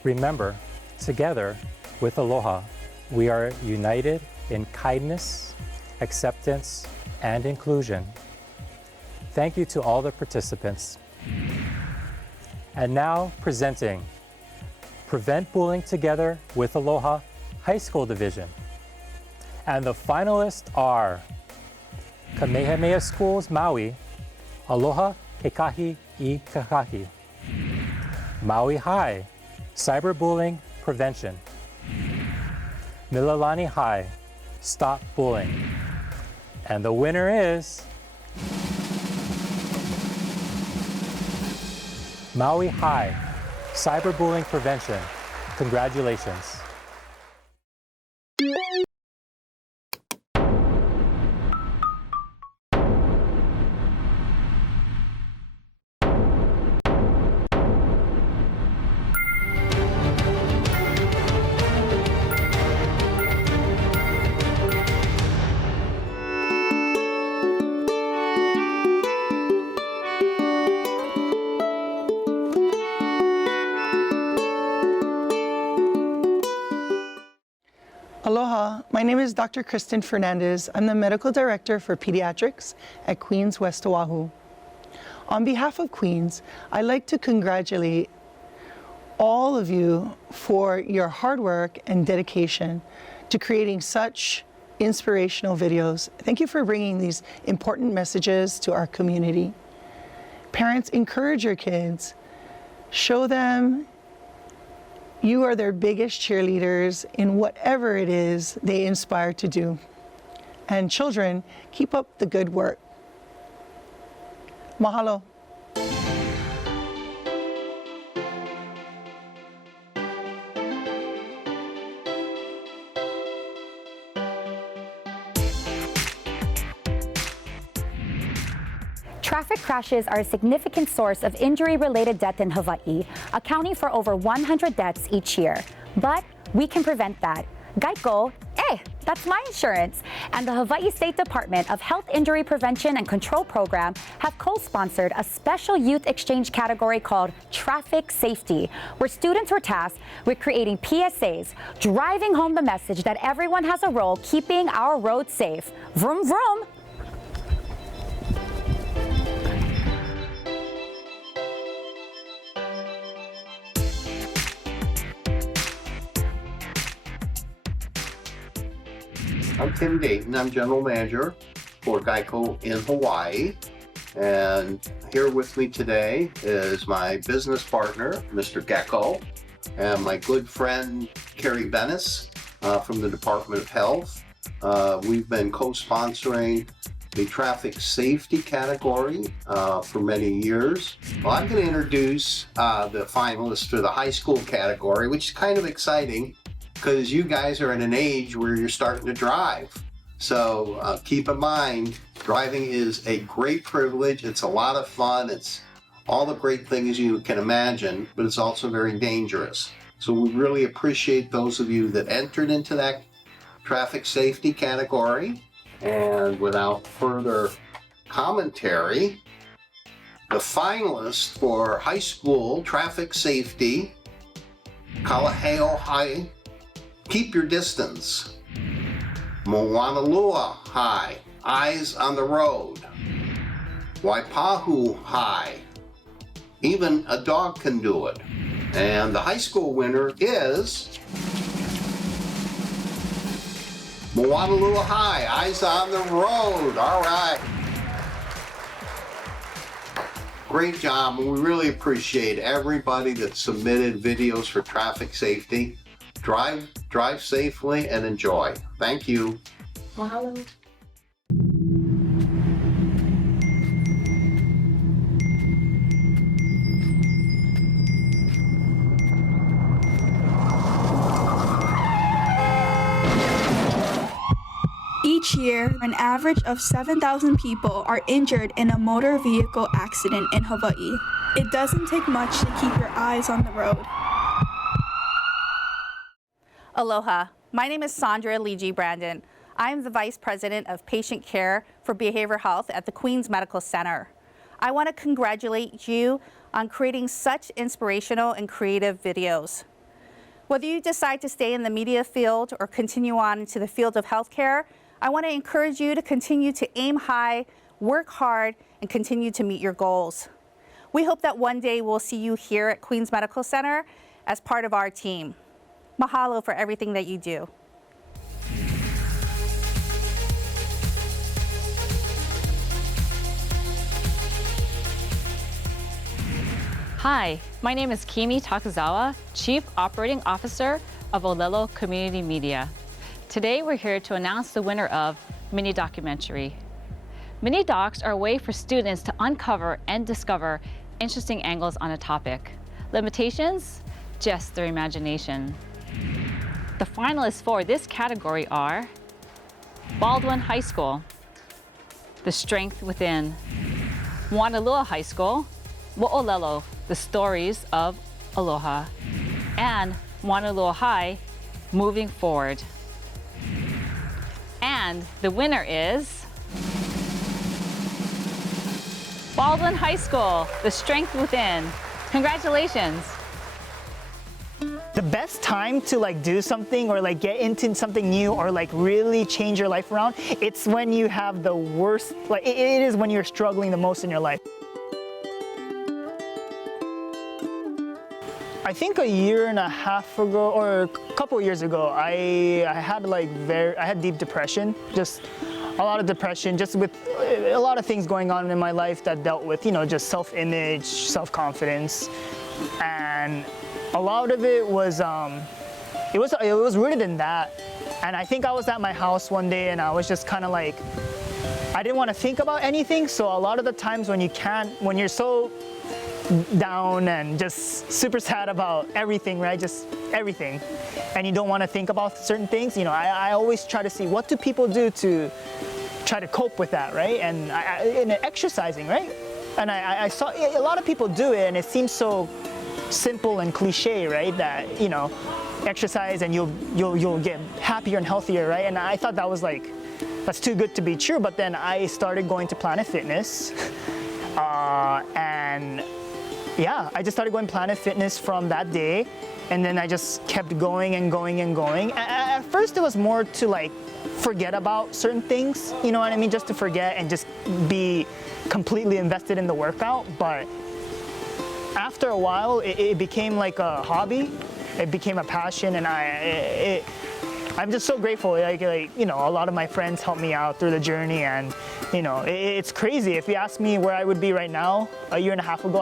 Remember, together with Aloha, we are united in kindness, acceptance, and inclusion. Thank you to all the participants. And now presenting Prevent Bullying Together with Aloha High School Division. And the finalists are Kamehameha Schools Maui, Aloha Kekahi I Kakahi. Maui High, Cyberbullying Prevention. Mililani High, Stop Bullying. And the winner is Maui High, Cyberbullying Prevention. Congratulations. Aloha, my name is Dr. Kristen Fernandez. I'm the Medical Director for Pediatrics at Queens West Oahu. On behalf of Queens, I'd like to congratulate all of you for your hard work and dedication to creating such inspirational videos. Thank you for bringing these important messages to our community. Parents, encourage your kids. Show them you are their biggest cheerleaders in whatever it is they inspire to do. And children, keep up the good work. Mahalo. Traffic crashes are a significant source of injury-related death in Hawaii, accounting for over 100 deaths each year. But we can prevent that. Geico, hey, that's my insurance, and the Hawaii State Department of Health Injury Prevention and Control Program have co-sponsored a special youth exchange category called Traffic Safety, where students were tasked with creating PSAs, driving home the message that everyone has a role keeping our roads safe. Vroom, vroom. I'm Tim Dayton. I'm General Manager for Geico in Hawaii. And here with me today is my business partner, Mr. Gecko, and my good friend, Carrie Bennis from the Department of Health. We've been co-sponsoring the traffic safety category for many years. Well, I'm going to introduce the finalists for the high school category, which is kind of exciting because you guys are at an age where you're starting to drive. So keep in mind, driving is a great privilege. It's a lot of fun. It's all the great things you can imagine, but it's also very dangerous. So we really appreciate those of you that entered into that traffic safety category. And without further commentary, the finalists for high school traffic safety, Kalaheo High, Keep Your Distance, Moanalua High, Eyes on the Road, Waipahu High, Even a Dog Can Do It. And the high school winner is Moanalua High, Eyes on the Road. All right. Great job, and we really appreciate everybody that submitted videos for traffic safety. Drive safely and enjoy. Thank you. Mahalo. Each year, an average of 7,000 people are injured in a motor vehicle accident in Hawaii. It doesn't take much to keep your eyes on the road. Aloha, my name is Sandra Ligi Brandon. I am the Vice President of Patient Care for Behavioral Health at the Queens Medical Center. I want to congratulate you on creating such inspirational and creative videos. Whether you decide to stay in the media field or continue on into the field of healthcare, I want to encourage you to continue to aim high, work hard, and continue to meet your goals. We hope that one day we'll see you here at Queens Medical Center as part of our team. Mahalo for everything that you do. Hi, my name is Kimi Takazawa, Chief Operating Officer of Olelo Community Media. Today we're here to announce the winner of Mini Documentary. Mini docs are a way for students to uncover and discover interesting angles on a topic. Limitations? Just their imagination. The finalists for this category are Baldwin High School, The Strength Within, Moanalua High School, Mo'olelo, The Stories of Aloha, and Moanalua High, Moving Forward. And the winner is Baldwin High School, The Strength Within. Congratulations. The best time to do something or get into something new or really change your life around, it's when you have the worst, it is when you're struggling the most in your life. I think a year and a half ago or a couple of years ago, I had deep depression, just a lot of depression, just with a lot of things going on in my life that dealt with, just self-image, self-confidence, and a lot of it was it was rooted in that. And I think I was at my house one day and I was just kind of I didn't want to think about anything. So a lot of the times when you're so down and just super sad about everything, right? Just everything. And you don't want to think about certain things. I always try to see what do people do to try to cope with that, right? And in exercising, right? And I saw a lot of people do it and it seems so simple and cliche, right? That, exercise and you'll get happier and healthier, right? And I thought that was that's too good to be true. But then I started going to Planet Fitness and yeah, I just started going Planet Fitness from that day, and then I just kept going and going and going. At first, it was more to forget about certain things, you know what I mean? Just to forget and just be completely invested in the workout. But after a while, it became like a hobby. It became a passion, and I'm just so grateful. Like, you know, a lot of my friends helped me out through the journey, and you know, it's crazy. If you ask me where I would be right now, a year and a half ago,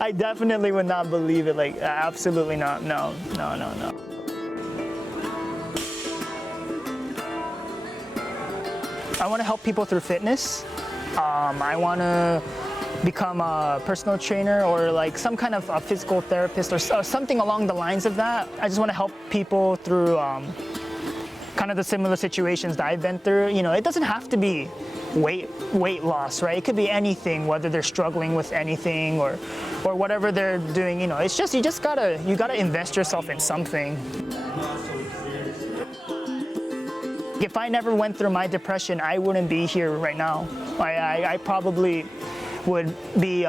I definitely would not believe it. Like, absolutely not. No. I want to help people through fitness. I want to become a personal trainer or like some kind of a physical therapist or something along the lines of that. I just want to help people through kind of the similar situations that I've been through. You know, it doesn't have to be weight loss, right? It could be anything, whether they're struggling with anything or whatever they're doing. You know, it's just you gotta invest yourself in something. If I never went through my depression, I wouldn't be here right now. I probably would be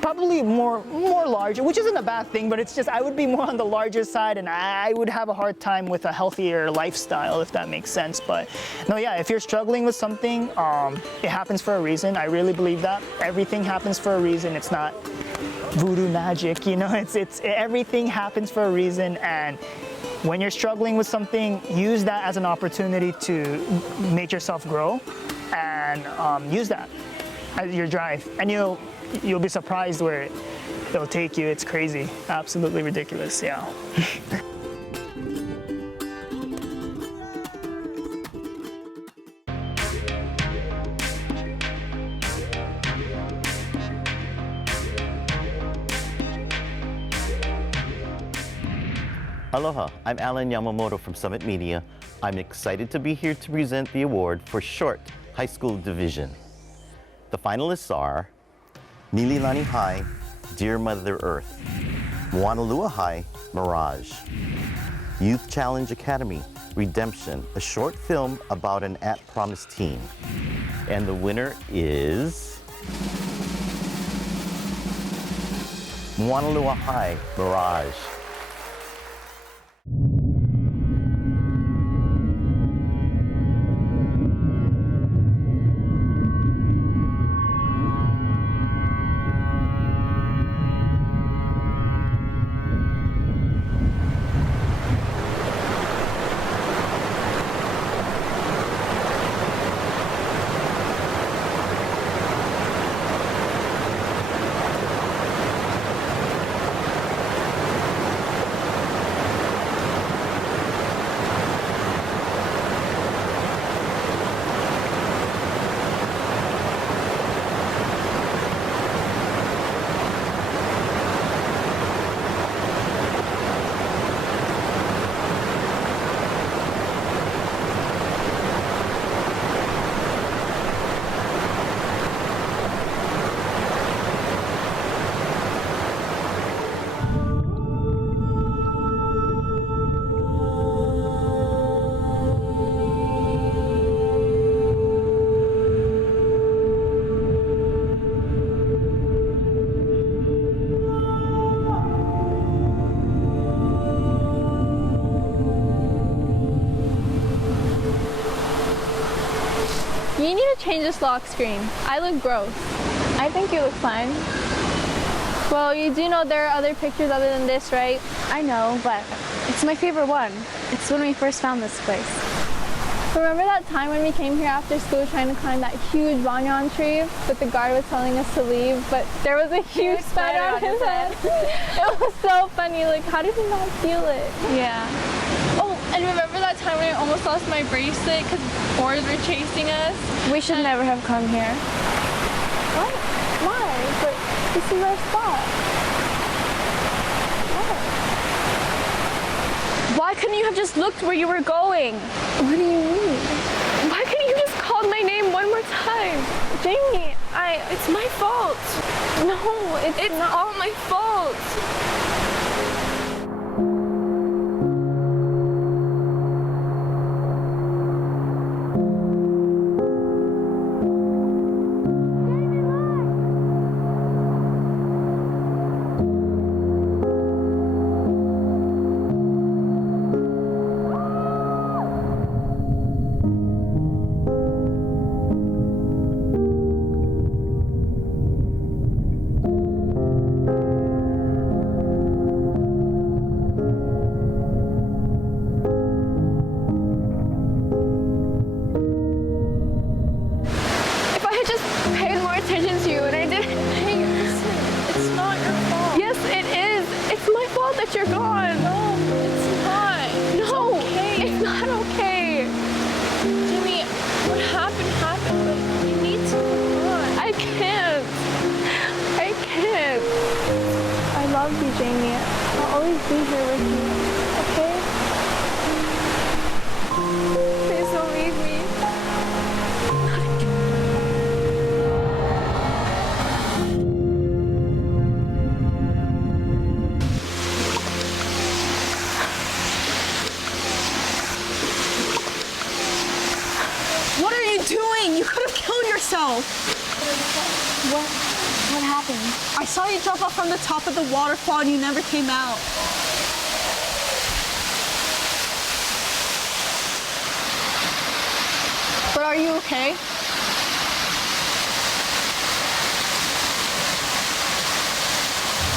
probably more larger, which isn't a bad thing, but it's just I would be more on the larger side, and I would have a hard time with a healthier lifestyle, if that makes sense. But no, yeah, if you're struggling with something, it happens for a reason. I really believe that. Everything happens for a reason. It's not voodoo magic, you know, it's everything happens for a reason, and when you're struggling with something, use that as an opportunity to make yourself grow, and use that as your drive, and you'll be surprised where it'll take you. It's crazy, absolutely ridiculous, yeah. Aloha, I'm Alan Yamamoto from Summit Media. I'm excited to be here to present the award for Short High School Division. The finalists are Nililani High, Dear Mother Earth, Moanalua High, Mirage, Youth Challenge Academy, Redemption, a short film about an at-promise teen. And the winner is Moanalua High, Mirage. You need to change this lock screen. I look gross. I think you look fine. Well, you do know there are other pictures other than this, right? I know, but it's my favorite one. It's when we first found this place. Remember that time when we came here after school trying to climb that huge banyan tree, but the guard was telling us to leave, but there was a huge spider on his head. It was so funny. Like, how did he not feel it? Yeah. Oh, and remember that time when I almost lost my bracelet because boars were chasing us? We should never have come here. What? Why? But this is our spot. Why couldn't you have just looked where you were going? What do you mean? Why couldn't you just call my name one more time? Jamie, it's my fault. No, it's not. All my fault. you're gone. No, it's not. No, it's okay. It's not okay. Jamie, what happened, but you need to move on. I can't. I love you, Jamie. I'll always be here with you, okay? Please don't leave me. What are you doing? You could have killed yourself. What happened? I saw you drop off from the top of the waterfall and you never came out. But are you okay?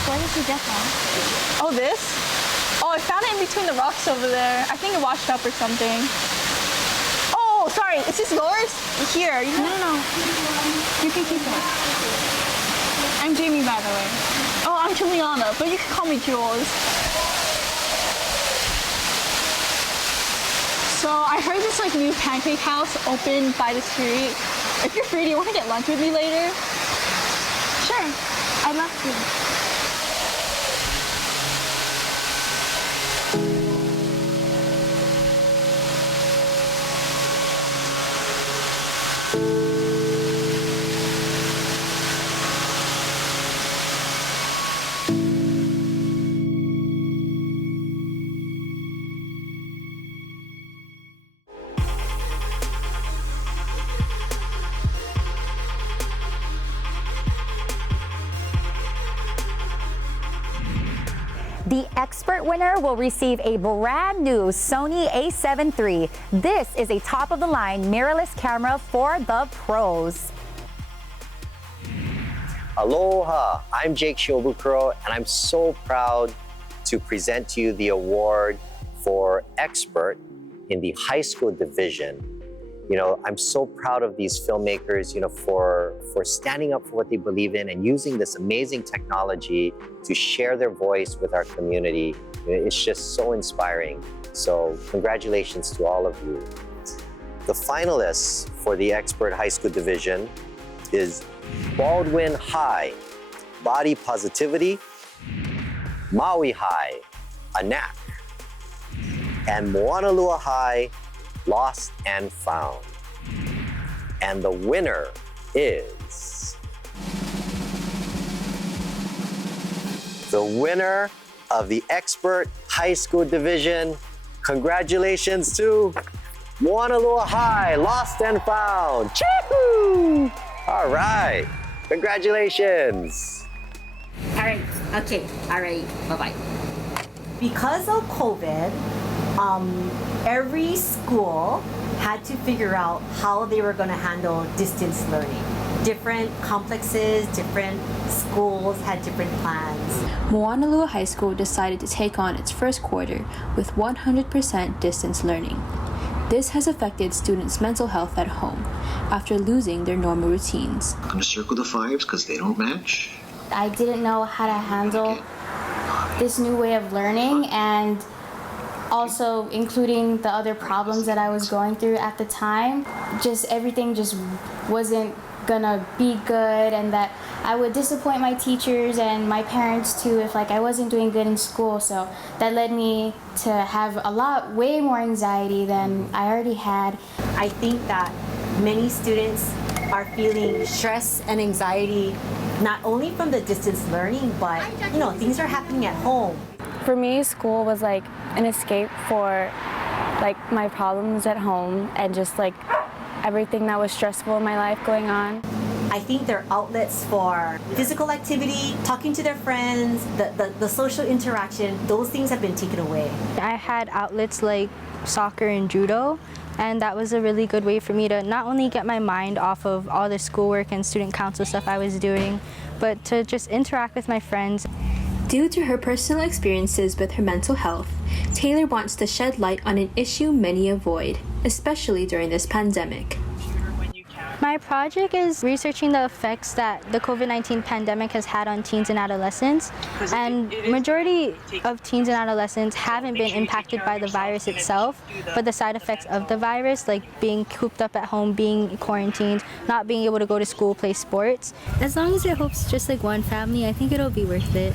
Where did you get that? Oh, this? Oh, I found it in between the rocks over there. I think it washed up or something. Oh, sorry. Is this yours? Here. No. You can keep it. I'm Jamie, by the way. Oh, I'm Juliana, but you can call me Jules. So I heard this new pancake house open by the street. If you're free, do you want to get lunch with me later? Sure. I'd love to. The expert winner will receive a brand new Sony a7 III. This is a top-of-the-line mirrorless camera for the pros. Aloha, I'm Jake Shobukuro, and I'm so proud to present to you the award for expert in the high school division. I'm so proud of these filmmakers, for standing up for what they believe in and using this amazing technology to share their voice with our community. It's just so inspiring. So congratulations to all of you. The finalists for the expert high school division is Baldwin High, Body Positivity, Maui High, Anak, and Moanalua High, Lost and Found. And the winner is the winner of the expert high school division. Congratulations to Moanalua High, Lost and Found. Choo-hoo! All right, congratulations. All right, okay, all right, bye-bye. Because of COVID, every school had to figure out how they were going to handle distance learning. Different complexes, different schools had different plans. Moanalua High School decided to take on its first quarter with 100% distance learning. This has affected students' mental health at home after losing their normal routines. I'm going to circle the fives because they don't match. I didn't know how to handle this new way of learning, and also including the other problems that I was going through at the time. Everything wasn't gonna be good, and that I would disappoint my teachers and my parents too if I wasn't doing good in school. So that led me to have way more anxiety than I already had. I think that many students are feeling stress and anxiety, not only from the distance learning, but things are happening at home. For me, school was an escape for my problems at home and everything that was stressful in my life going on. I think they're outlets for physical activity, talking to their friends, the social interaction. Those things have been taken away. I had outlets like soccer and judo, and that was a really good way for me to not only get my mind off of all the schoolwork and student council stuff I was doing, but to just interact with my friends. Due to her personal experiences with her mental health, Taylor wants to shed light on an issue many avoid, especially during this pandemic. When you can, My project is researching the effects that the COVID-19 pandemic has had on teens and adolescents. And majority of teens and adolescents haven't been impacted by the virus itself, but the side effects of the virus, like being cooped up at home, being quarantined, not being able to go to school, play sports. As long as it helps just like one family, I think it'll be worth it.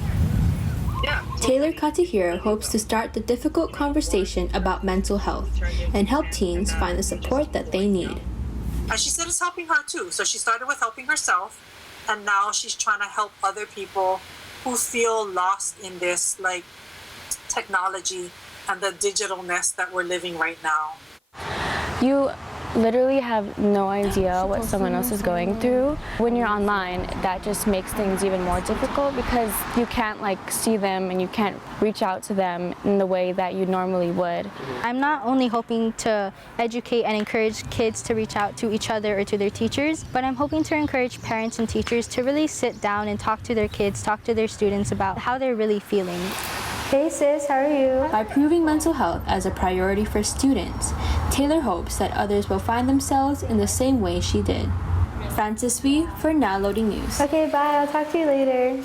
Taylor Katahira hopes to start the difficult conversation about mental health and help teens find the support that they need. And she said it's helping her too. So she started with helping herself, and now she's trying to help other people who feel lost in this like technology and the digitalness that we're living right now. You literally have no idea what someone else is going through. When you're online, that just makes things even more difficult because you can't like see them and you can't reach out to them in the way that you normally would. I'm not only hoping to educate and encourage kids to reach out to each other or to their teachers, but I'm hoping to encourage parents and teachers to really sit down and talk to their kids, talk to their students about how they're really feeling. Hey sis, how are you? By proving mental health as a priority for students, Taylor hopes that others will find themselves in the same way she did. Francis Wee for Now Loading News. Okay, bye. I'll talk to you later.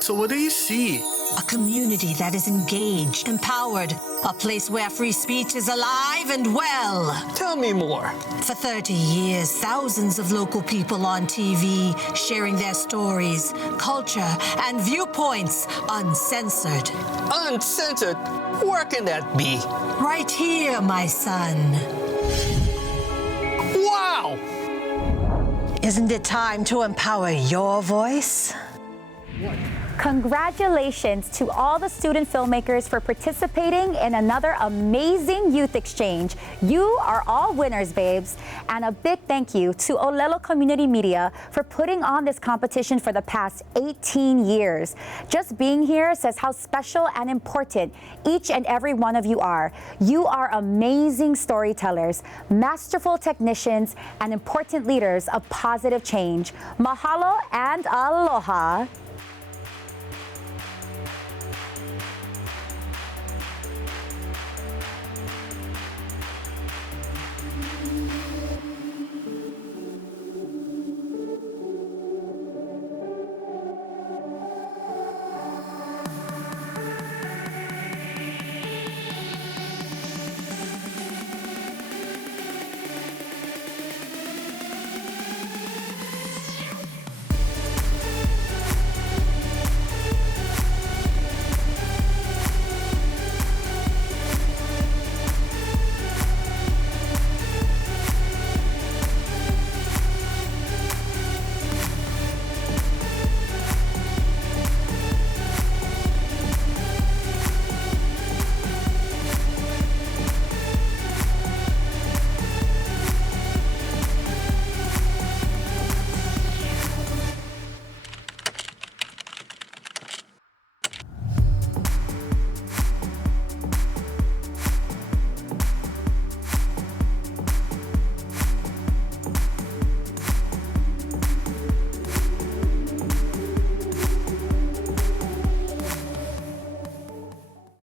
So what do you see? A community that is engaged, empowered, a place where free speech is alive and well. Tell me more. For 30 years, thousands of local people on TV sharing their stories, culture, and viewpoints uncensored. Uncensored? Where can that be? Right here, my son. Wow! Isn't it time to empower your voice? Congratulations to all the student filmmakers for participating in another amazing youth exchange. You are all winners, babes. And a big thank you to Olelo Community Media for putting on this competition for the past 18 years. Just being here says how special and important each and every one of you are. You are amazing storytellers, masterful technicians, and important leaders of positive change. Mahalo and aloha.